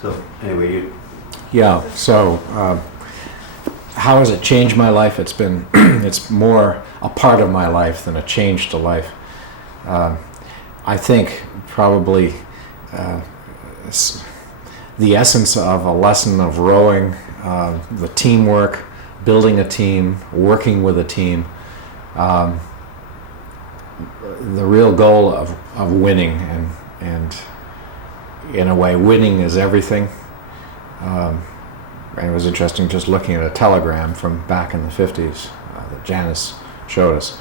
So anyway, Yeah, so how has it changed my life? It's been, it's more a part of my life than a change to life. I think probably the essence of a lesson of rowing, the teamwork, building a team, working with a team, the real goal of winning, and in a way winning is everything. And it was interesting just looking at a telegram from back in the 50s that Janice showed us.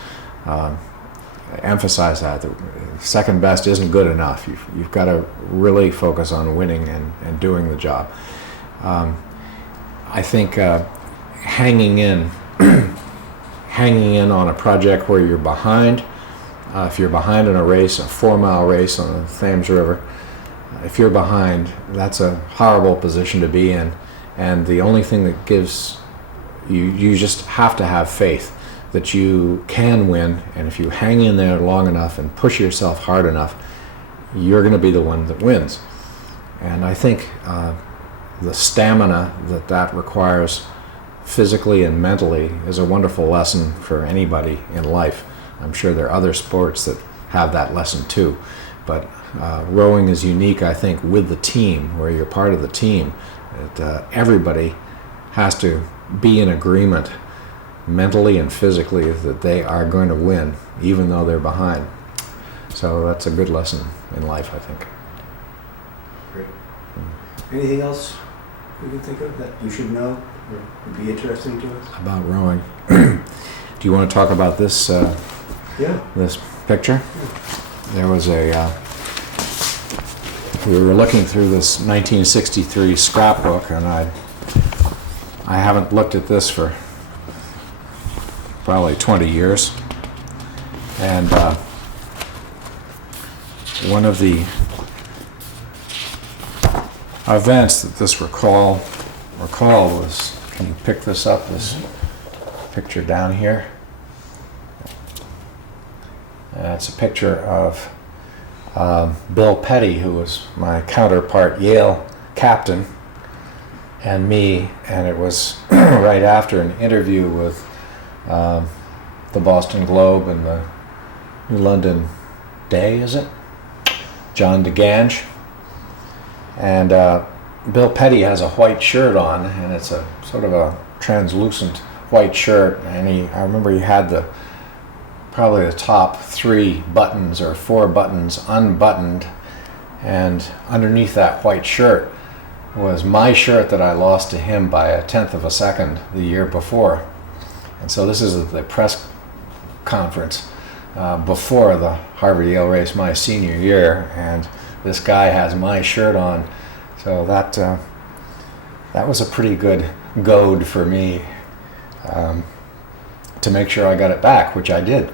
Emphasize that the second best isn't good enough. You've got to really focus on winning and doing the job. I think hanging in on a project where you're behind, if you're behind in a race, a 4-mile race on the Thames River, if you're behind, that's a horrible position to be in. And the only thing that gives you just have to have faith that you can win, and if you hang in there long enough and push yourself hard enough, you're going to be the one that wins. And I think the stamina that requires physically and mentally is a wonderful lesson for anybody in life. I'm sure there are other sports that have that lesson too, but rowing is unique, I think, with the team, where you're part of the team. That everybody has to be in agreement mentally and physically that they are going to win, even though they're behind. So that's a good lesson in life, I think. great. Anything else we can think of that you should know or would be interesting to us? About rowing. Do you want to talk about this Yeah. this picture? There was we were looking through this 1963 scrapbook, and I haven't looked at this for probably 20 years. And one of the events that this recall was, can you pick this up, this picture down here? It's a picture of Bill Petty, who was my counterpart Yale captain, and me, and it was right after an interview with the Boston Globe and the New London Day, is it? John DeGange. And Bill Petty has a white shirt on, and it's a sort of a translucent white shirt, and I remember he had probably the top 3 buttons or 4 buttons unbuttoned, and underneath that white shirt was my shirt that I lost to him by 1/10 of a second the year before. And so this is the press conference before the Harvard-Yale race my senior year, and this guy has my shirt on. So that was a pretty good goad for me to make sure I got it back, which I did.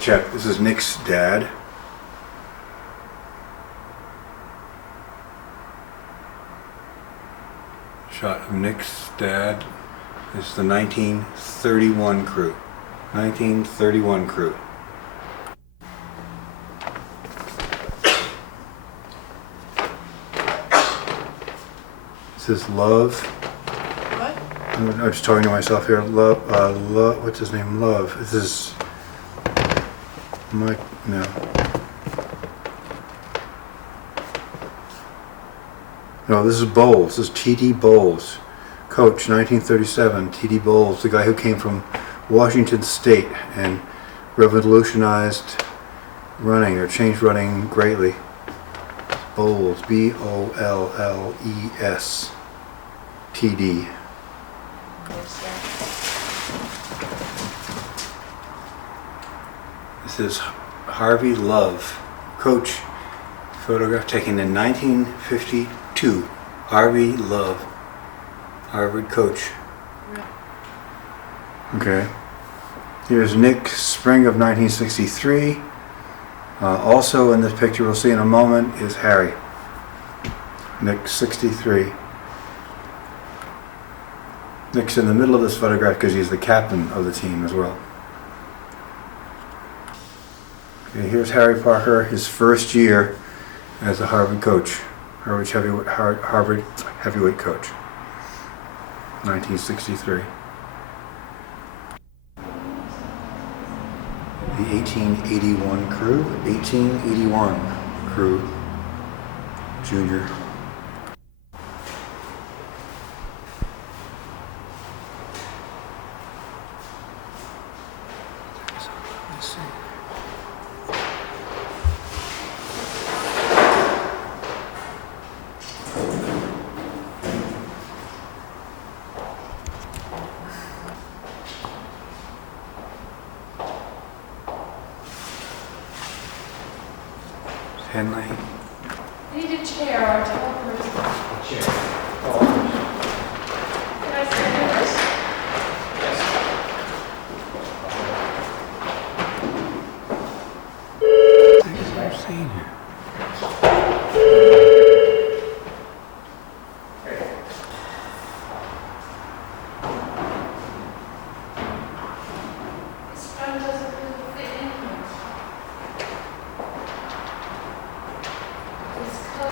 Check. This is Nick's dad. Shot of Nick's dad. This is the 1931 crew. 1931 crew. This is Love. What? I'm just talking to myself here. Love. What's his name? Love. This is Mike. No. No, this is Bowles. This is T.D. Bowles. Coach, 1937. T.D. Bowles, the guy who came from Washington State and revolutionized running, or changed running greatly. Bowles. B-O-L-L-E-S. T.D. This is Harvey Love. Coach. Photograph taken in 1952. Harvey Love. Harvard coach. Okay. Here's Nick, spring of Also in this picture we'll see in a moment is Harry. Nick, 63. Nick's in the middle of this photograph because he's the captain of the team as well. Okay, here's Harry Parker, his first year as a Harvard coach, Harvard heavyweight coach, 1963. The 1881 crew, 1881 crew, junior. Let's see. Henley. I need a chair or a tall person. Chair. Can I sit in this? I've seen her. This one doesn't really fit in here. This color.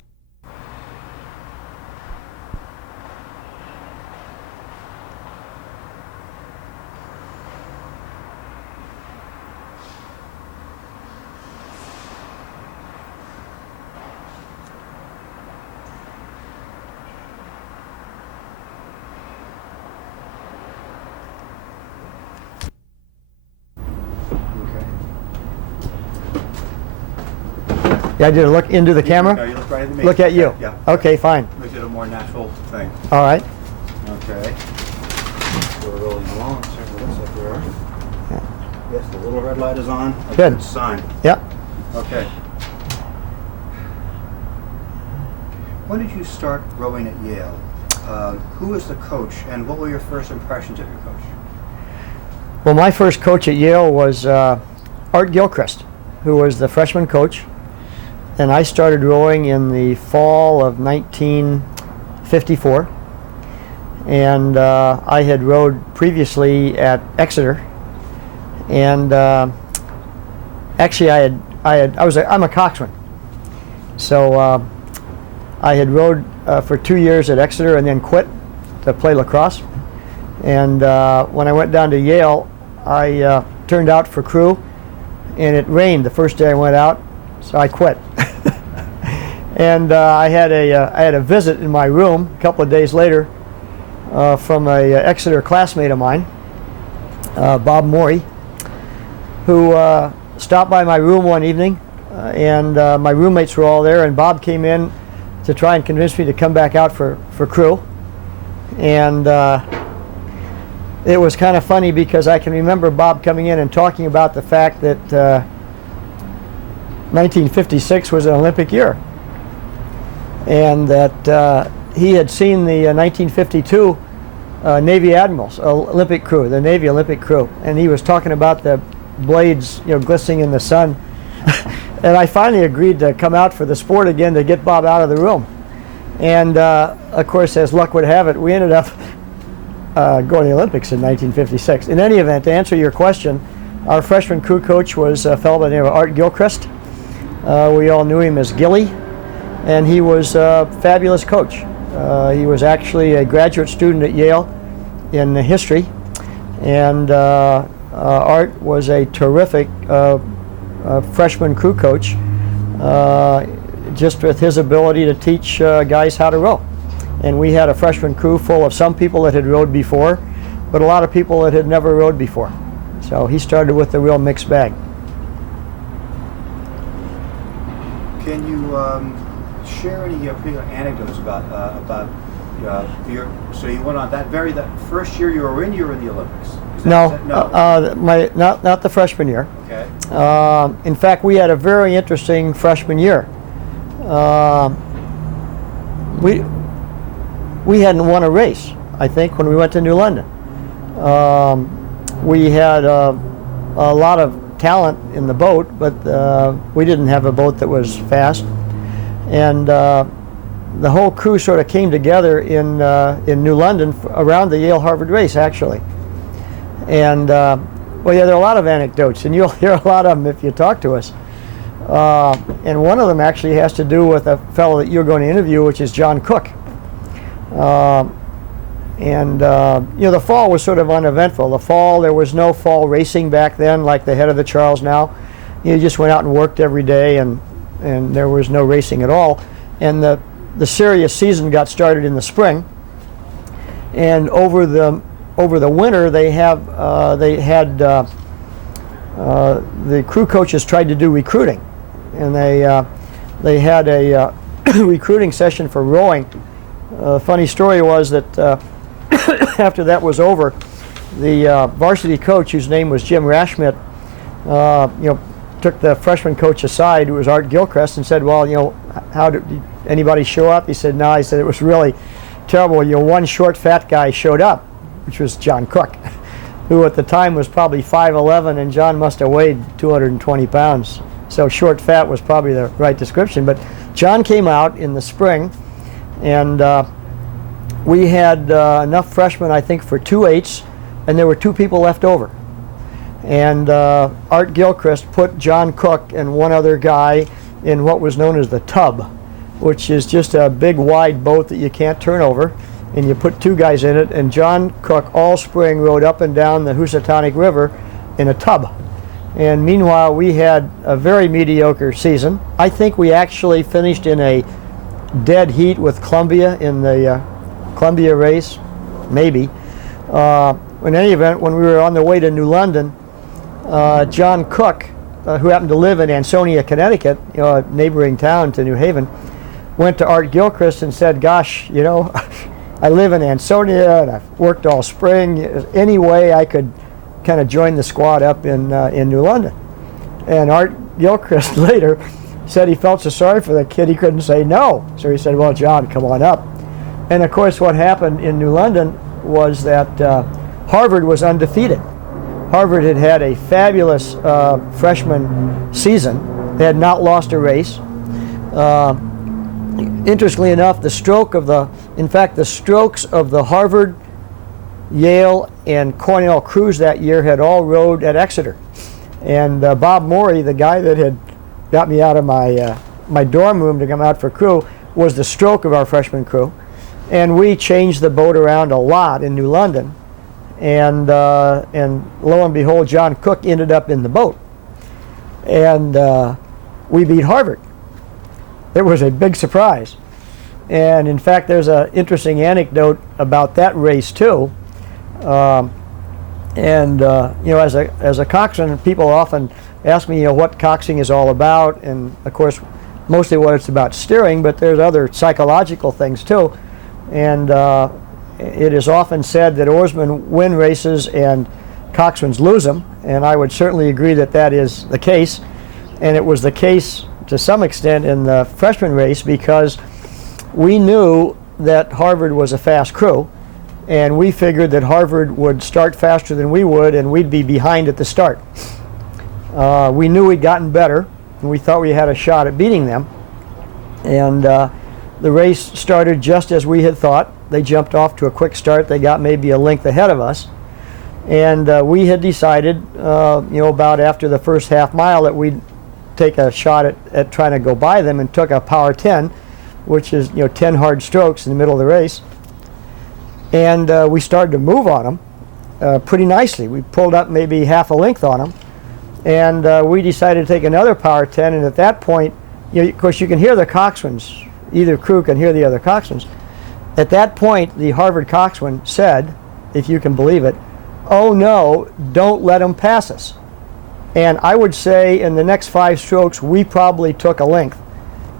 Okay. Yeah, I did a look into the camera? No, you look right at me. Look at you? Yeah. Okay, fine. Make it a more natural thing. All right. Okay. We're rolling along. Certainly looks like we are. Yeah. Yes, the little red light is on. A Good. sign. Yeah. Okay. When did you start rowing at Yale? Who was the coach, and what were your first impressions of your coach? Well, my first coach at Yale was Art Gilchrist, who was the freshman coach. And I started rowing in the fall of 1954. And I had rowed previously at Exeter. And actually, I'm a coxswain. So I had rowed for 2 years at Exeter and then quit to play lacrosse. And when I went down to Yale, I turned out for crew, and it rained the first day I went out, so I quit. And I had a visit in my room a couple of days later from a Exeter classmate of mine, Bob Morey, who stopped by my room one evening, and my roommates were all there, and Bob came in to try and convince me to come back out for crew. And it was kind of funny because I can remember Bob coming in and talking about the fact that 1956 was an Olympic year, and that he had seen the 1952 Navy Admirals Olympic crew, the Navy Olympic crew, and he was talking about the blades, glistening in the sun. And I finally agreed to come out for the sport again to get Bob out of the room. And of course, as luck would have it, we ended up going to the Olympics in 1956. In any event, to answer your question, our freshman crew coach was a fellow by the name of Art Gilchrist. We all knew him as Gilly, and he was a fabulous coach. He was actually a graduate student at Yale in history, and Art was a terrific freshman crew coach, just with his ability to teach guys how to row. And we had a freshman crew full of some people that had rowed before, but a lot of people that had never rowed before. So he started with a real mixed bag. Can you share any particular anecdotes about your? So you went on that first year you were in the Olympics. No, no. not the freshman year. Okay. In fact, we had a very interesting freshman year. We hadn't won a race, I think, when we went to New London. We had a lot of talent in the boat, but we didn't have a boat that was fast. And the whole crew sort of came together in New London around the Yale-Harvard race, actually. And well, yeah, there are a lot of anecdotes, and you'll hear a lot of them if you talk to us. And one of them actually has to do with a fellow that you're going to interview, which is John Cook. The fall was sort of uneventful. The fall, there was no fall racing back then like the head of the Charles now. You just went out and worked every day, and there was no racing at all. And the serious season got started in the spring. And over the winter, the crew coaches tried to do recruiting, and they had a recruiting session for rowing. Funny story was that after that was over, the varsity coach, whose name was Jim Rashmit, took the freshman coach aside, who was Art Gilchrist, and said, "Well, how did anybody show up?" He said, "No." He said, "It was really terrible. One short, fat guy showed up, which was John Cook, who at the time was probably 5'11", and John must have weighed 220 pounds. So short, fat was probably the right description. But John came out in the spring, and we had enough freshmen, I think, for 2 8s, and there were 2 people left over. And Art Gilchrist put John Cook and one other guy in what was known as the tub, which is just a big wide boat that you can't turn over, and you put 2 guys in it, and John Cook all spring rode up and down the Housatonic River in a tub. And meanwhile, we had a very mediocre season. I think we actually finished in a dead heat with Columbia in the Columbia race, maybe. In any event, when we were on the way to New London, John Cook, who happened to live in Ansonia, Connecticut, a neighboring town to New Haven, went to Art Gilchrist and said, "Gosh, I live in Ansonia and I've worked all spring. Any way I could kind of join the squad up in New London?" And Art Gilchrist later said he felt so sorry for the kid he couldn't say no. So he said, "Well, John, come on up." And of course, what happened in New London was that Harvard was undefeated. Harvard had had a fabulous freshman season. They had not lost a race. Interestingly enough, the strokes of the Harvard, Yale, and Cornell crews that year had all rowed at Exeter. And Bob Morey, the guy that had got me out of my dorm room to come out for crew, was the stroke of our freshman crew. And we changed the boat around a lot in New London. And lo and behold, John Cook ended up in the boat. And we beat Harvard. It was a big surprise. And in fact, there's an interesting anecdote about that race too. As a coxswain, people often ask me, what coxing is all about, and of course, mostly what it's about steering, but there's other psychological things too. And it is often said that oarsmen win races and coxswains lose them, and I would certainly agree that that is the case. And it was the case to some extent in the freshman race, because we knew that Harvard was a fast crew, and we figured that Harvard would start faster than we would, and we'd be behind at the start. We knew we'd gotten better, and we thought we had a shot at beating them. And the race started just as we had thought. They jumped off to a quick start. They got maybe a length ahead of us. And we had decided, about after the first half mile, that we'd take a shot at trying to go by them, and took a power 10, which is 10 hard strokes in the middle of the race. And we started to move on them pretty nicely. We pulled up maybe half a length on them, and we decided to take another power 10. And at that point, of course, you can hear the coxswains. Either crew can hear the other coxswains. At that point, the Harvard coxswain said, if you can believe it, "Oh no, don't let them pass us." And I would say in the next 5 strokes, we probably took a length,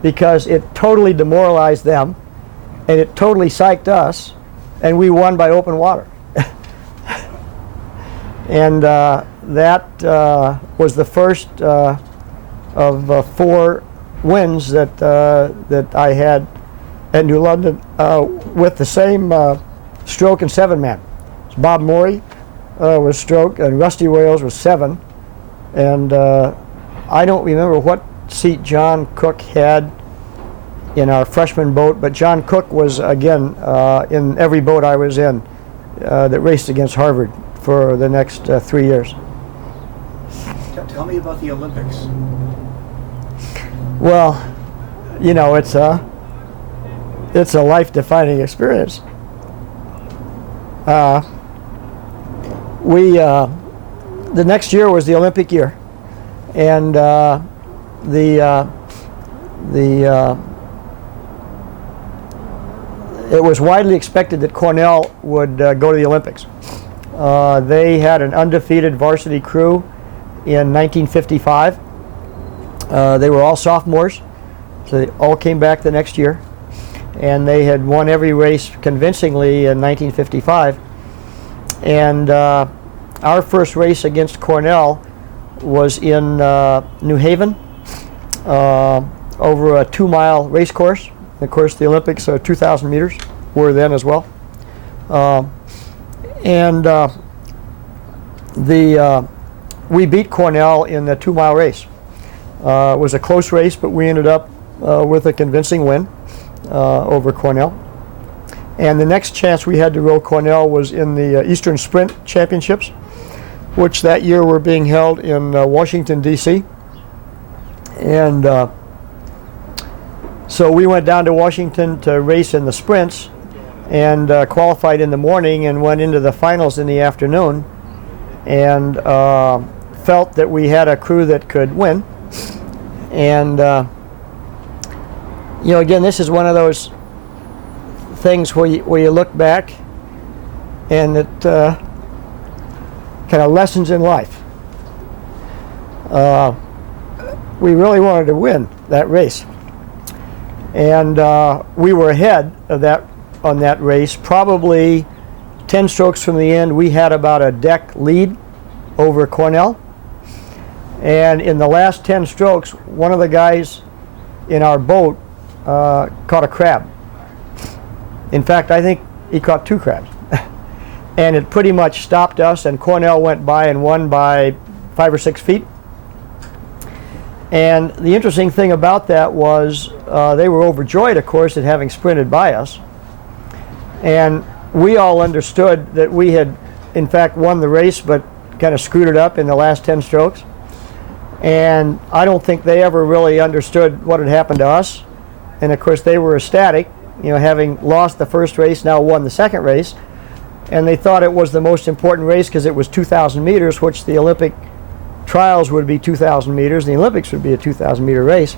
because it totally demoralized them, and it totally psyched us, and we won by open water. And that was the first of 4 wins that I had at New London with the same stroke and 7-man. Bob Morey was stroke, and Rusty Wales was 7. And I don't remember what seat John Cook had. in our freshman boat, but John Cook was, again, in every boat I was in that raced against Harvard for the next 3 years. Tell me about the Olympics. Well, you know, it's a life-defining experience. The next year was the Olympic year, and it was widely expected that Cornell would go to the Olympics. They had an undefeated varsity crew in 1955. They were all sophomores, so they all came back the next year, and they had won every race convincingly in 1955. And our first race against Cornell was in New Haven, over a 2-mile race course. Of course, the Olympics are 2,000 meters, were then as well. We beat Cornell in the 2-mile race. It was a close race, but we ended up with a convincing win over Cornell. And the next chance we had to row Cornell was in the Eastern Sprint Championships, which that year were being held in Washington, D.C. And so we went down to Washington to race in the sprints and qualified in the morning and went into the finals in the afternoon, and felt that we had a crew that could win. And you know, again, this is one of those things where you look back and it kind of lessons in life. We really wanted to win that race, and we were ahead of that on that race, probably 10 strokes from the end. We had about a deck lead over Cornell, and in the last 10 strokes, one of the guys in our boat caught a crab. In fact, I think he caught 2 crabs. And it pretty much stopped us, and Cornell went by and won by 5 or 6 feet. And the interesting thing about that was they were overjoyed, of course, at having sprinted by us. And we all understood that we had, in fact, won the race, but kind of screwed it up in the last 10 strokes. And I don't think they ever really understood what had happened to us. And of course, they were ecstatic, you know, having lost the first race, now won the second race. And they thought it was the most important race because it was 2,000 meters, which the Olympic trials would be 2,000 meters. The Olympics would be a 2,000 meter race.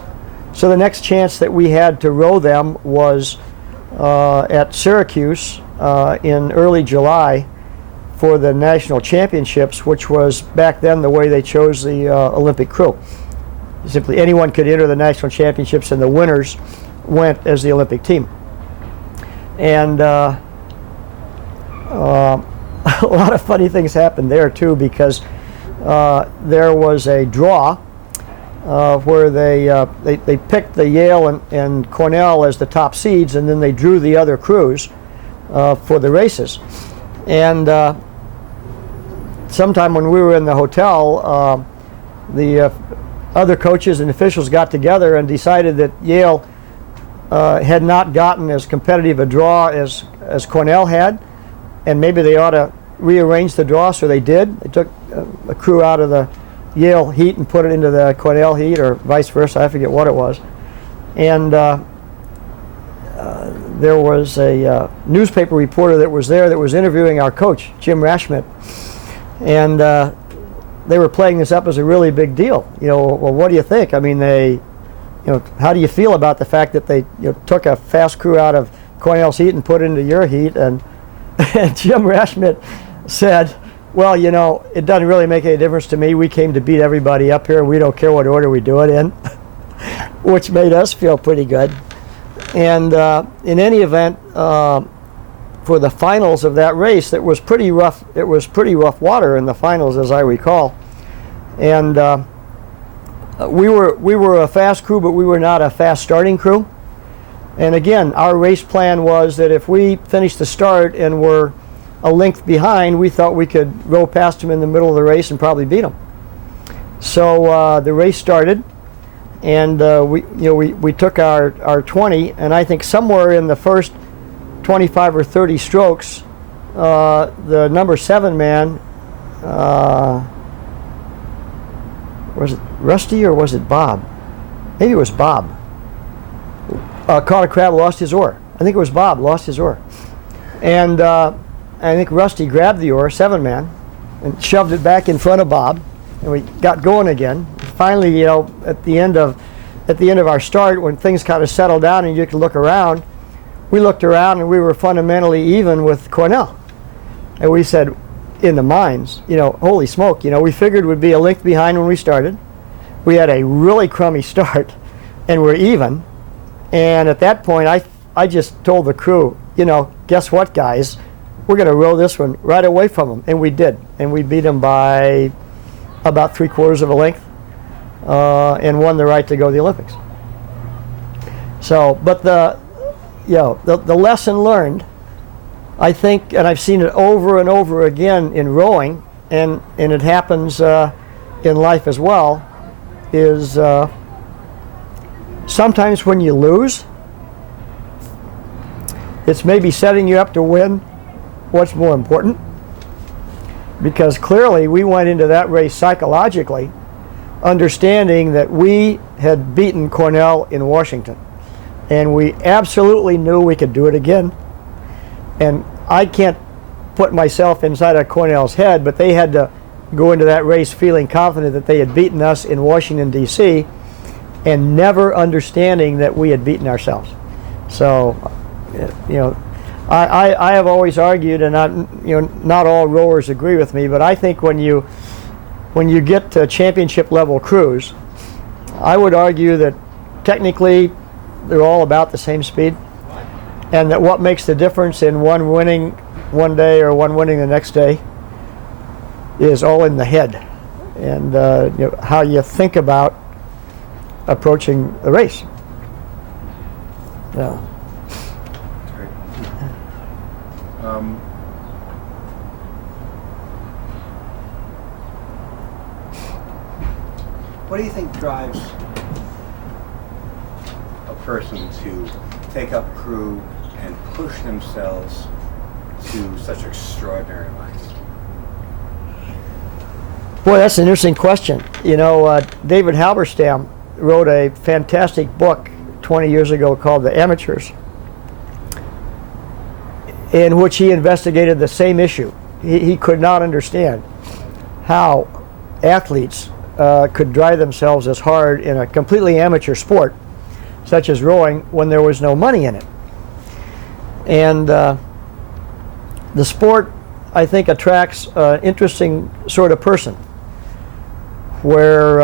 So the next chance that we had to row them was at Syracuse in early July for the national championships, which was back then the way they chose the Olympic crew. Simply anyone could enter the national championships, and the winners went as the Olympic team. And a lot of funny things happened there too, because there was a draw where they picked the Yale and Cornell as the top seeds, and then they drew the other crews for the races. And sometime when we were in the hotel, the other coaches and officials got together and decided that Yale had not gotten as competitive a draw as Cornell had, and maybe they ought to rearrange the draw, so they did. They took a crew out of the Yale heat and put it into the Cornell heat, or vice versa, I forget what it was. And there was a newspaper reporter that was there that was interviewing our coach, Jim Rashmet, and they were playing this up as a really big deal. You know, well, what do you think? I mean, how do you feel about the fact that they took a fast crew out of Cornell's heat and put it into your heat? And Jim Rashmet said, well, it doesn't really make any difference to me. We came to beat everybody up here. We don't care what order we do it in, which made us feel pretty good. And in any event, for the finals of that race, it was pretty rough water in the finals, as I recall. And we were a fast crew, but we were not a fast starting crew. And again, our race plan was that if we finished the start and were a length behind, we thought we could row past them in the middle of the race and probably beat them. So the race started, and we took our 20, and I think somewhere in the first 25 or 30 strokes, the number 7 man, was it Rusty or was it Bob? Maybe it was Bob. Caught a crab, lost his oar. I think it was Bob, lost his oar. And I think Rusty grabbed the oar, 7 man, and shoved it back in front of Bob, and we got going again. Finally, at the end of our start, when things kind of settled down and you could look around, we looked around and we were fundamentally even with Cornell. And we said, in the minds, holy smoke, we figured we'd be a length behind when we started. We had a really crummy start, and we're even. And at that point, I just told the crew, guess what, guys? We're going to row this one right away from them. And we did. And we beat them by about 3/4 of a length, and won the right to go to the Olympics. So, but the lesson learned, I think, and I've seen it over and over again in rowing, and it happens in life as well, is sometimes when you lose, it's maybe setting you up to win what's more important. Because clearly we went into that race psychologically understanding that we had beaten Cornell in Washington. And we absolutely knew we could do it again. And I can't put myself inside of Cornell's head, but they had to go into that race feeling confident that they had beaten us in Washington, D.C., and never understanding that we had beaten ourselves. So, I have always argued, and not all rowers agree with me, but I think when you get to championship level crews, I would argue that technically they're all about the same speed, and that what makes the difference in one winning one day or one winning the next day is all in the head, and how you think about approaching the race. Yeah. Great. What do you think drives a person to take up crew and push themselves to such extraordinary lengths? Boy, that's an interesting question. David Halberstam wrote a fantastic book 20 years ago called The Amateurs, in which he investigated the same issue. He could not understand how athletes could drive themselves as hard in a completely amateur sport, such as rowing, when there was no money in it. And the sport, I think, attracts an interesting sort of person, where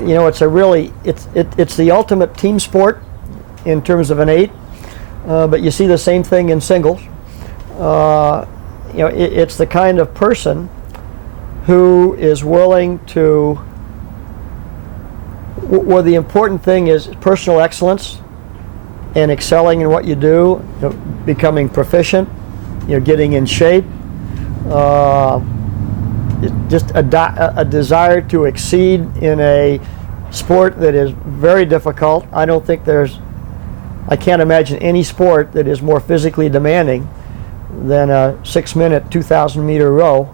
it's the ultimate team sport in terms of an 8, but you see the same thing in singles. It's the kind of person who is willing to, where the important thing is personal excellence and excelling in what you do, becoming proficient, getting in shape, just a desire to exceed in a sport that is very difficult. I can't imagine any sport that is more physically demanding than a 6-minute 2,000 meter row.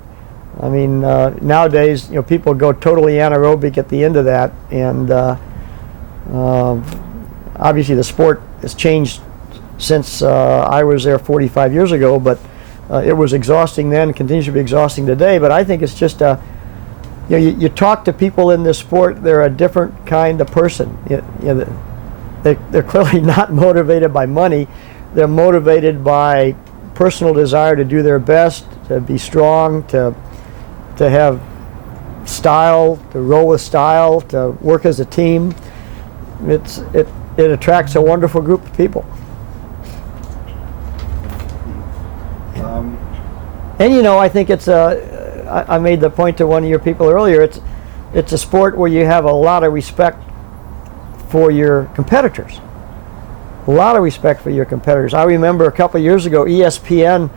I mean, nowadays, people go totally anaerobic at the end of that, and obviously the sport has changed since I was there 45 years ago, but it was exhausting then, continues to be exhausting today. But I think it's just you talk to people in this sport, they're a different kind of person. They're clearly not motivated by money. They're motivated by personal desire to do their best, to be strong, to have style, to row with style, to work as a team. It attracts a wonderful group of people. And I think it's I made the point to one of your people earlier, it's a sport where you have a lot of respect for your competitors. A lot of respect for your competitors. I remember a couple of years ago, ESPN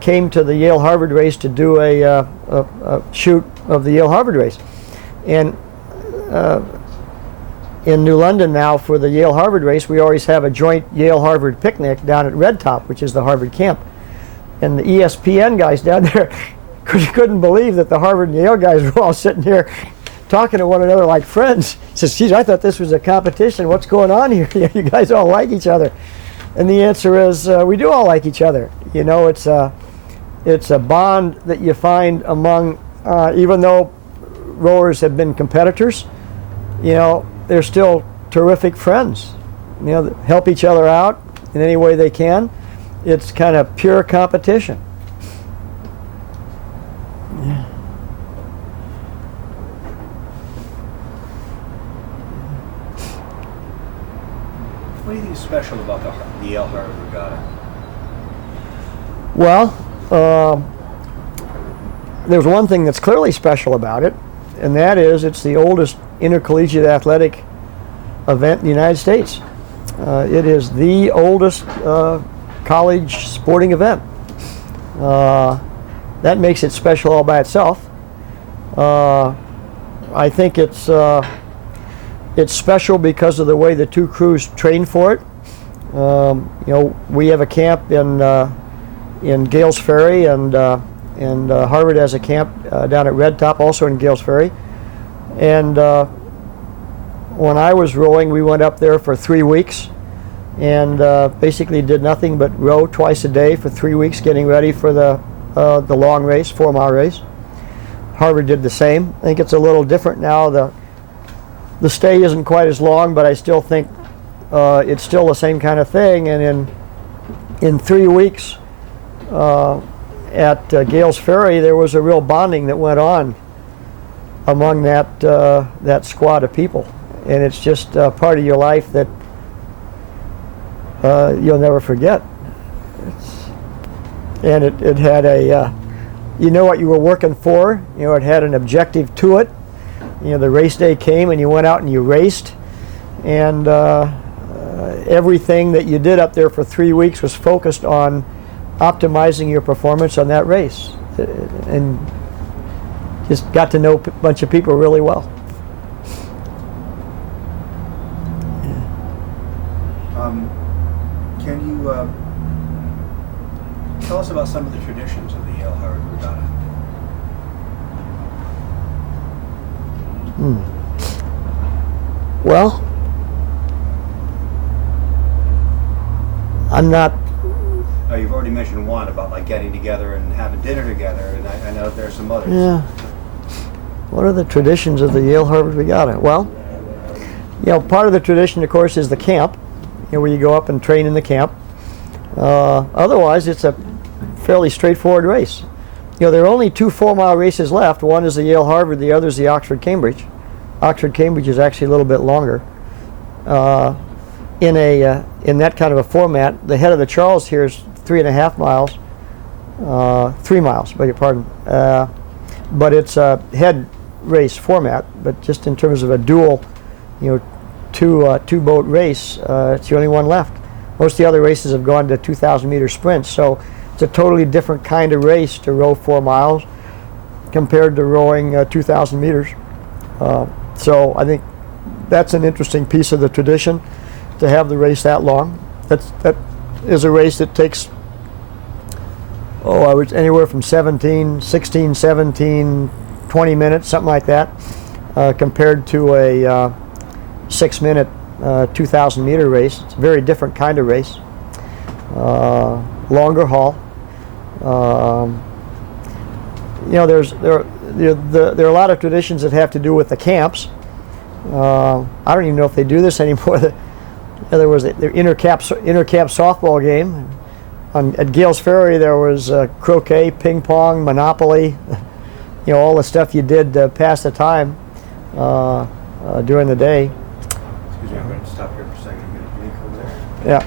came to the Yale-Harvard race to do a shoot of the Yale-Harvard race. And in New London now for the Yale-Harvard race, we always have a joint Yale-Harvard picnic down at Red Top, which is the Harvard camp. And the ESPN guys down there couldn't believe that the Harvard and Yale guys were all sitting here talking to one another like friends. He says, geez, I thought this was a competition. What's going on here? You guys all like each other. And the answer is, we do all like each other. You know, it's a bond that you find among, even though rowers have been competitors, you know, they're still terrific friends. You know, that help each other out in any way they can. It's kind of pure competition. Yeah. What do you think is special about the Yale Harvard Regatta? Well, there's one thing that's clearly special about it, and that is it's the oldest intercollegiate athletic event in the United States. It is the oldest college sporting event. That makes it special all by itself. I think it's special because of the way the two crews train for it. You know, we have a camp in Gales Ferry, and Harvard has a camp down at Red Top, also in Gales Ferry. And when I was rowing, we went up there for 3 weeks and basically did nothing but row twice a day for 3 weeks, getting ready for the long race, 4-mile race. Harvard did the same. I think it's a little different now. The stay isn't quite as long, but I still think it's still the same kind of thing. And in 3 weeks at Gales Ferry, there was a real bonding that went on among that squad of people, and it's just part of your life that you'll never forget. And it had you know what you were working for. You know, it had an objective to it. You know, the race day came and you went out and you raced, and everything that you did up there for 3 weeks was focused on optimizing your performance on that race, and just got to know a bunch of people really well. Can you tell us about some of the traditions of the Yale Harvard Regatta? Well, I'm not. You've already mentioned one about like getting together and having dinner together, and I know there's some others. Yeah. What are the traditions of the Yale Harvard Regatta? Well, you know, part of the tradition, of course, is the camp, you know, where you go up and train in the camp. Otherwise, it's a fairly straightforward race. You know, there are only 2 4-mile races left. One is the Yale Harvard, the other is the Oxford Cambridge. Oxford Cambridge is actually a little bit longer. In that kind of a format, the head of the Charles here is 3.5 miles, 3 miles, beg your pardon. But it's a head race format, but just in terms of a dual, you know, two boat race, it's the only one left. Most of the other races have gone to 2,000 meter sprints, so it's a totally different kind of race to row 4 miles compared to rowing 2,000 meters. So I think that's an interesting piece of the tradition, to have the race that long. That is a race that takes, I would anywhere from 16, 17, 20 minutes, something like that, compared to a 6-minute 2,000 meter race. It's a very different kind of race. Longer haul. You know, there are a lot of traditions that have to do with the camps. I don't even know if they do this anymore. There was the intercamp softball game. At Gales Ferry, there was croquet, ping pong, Monopoly. You know, all the stuff you did to pass the time during the day. Excuse me, I'm going to stop here for a second. I'm going to drink over there. Yeah.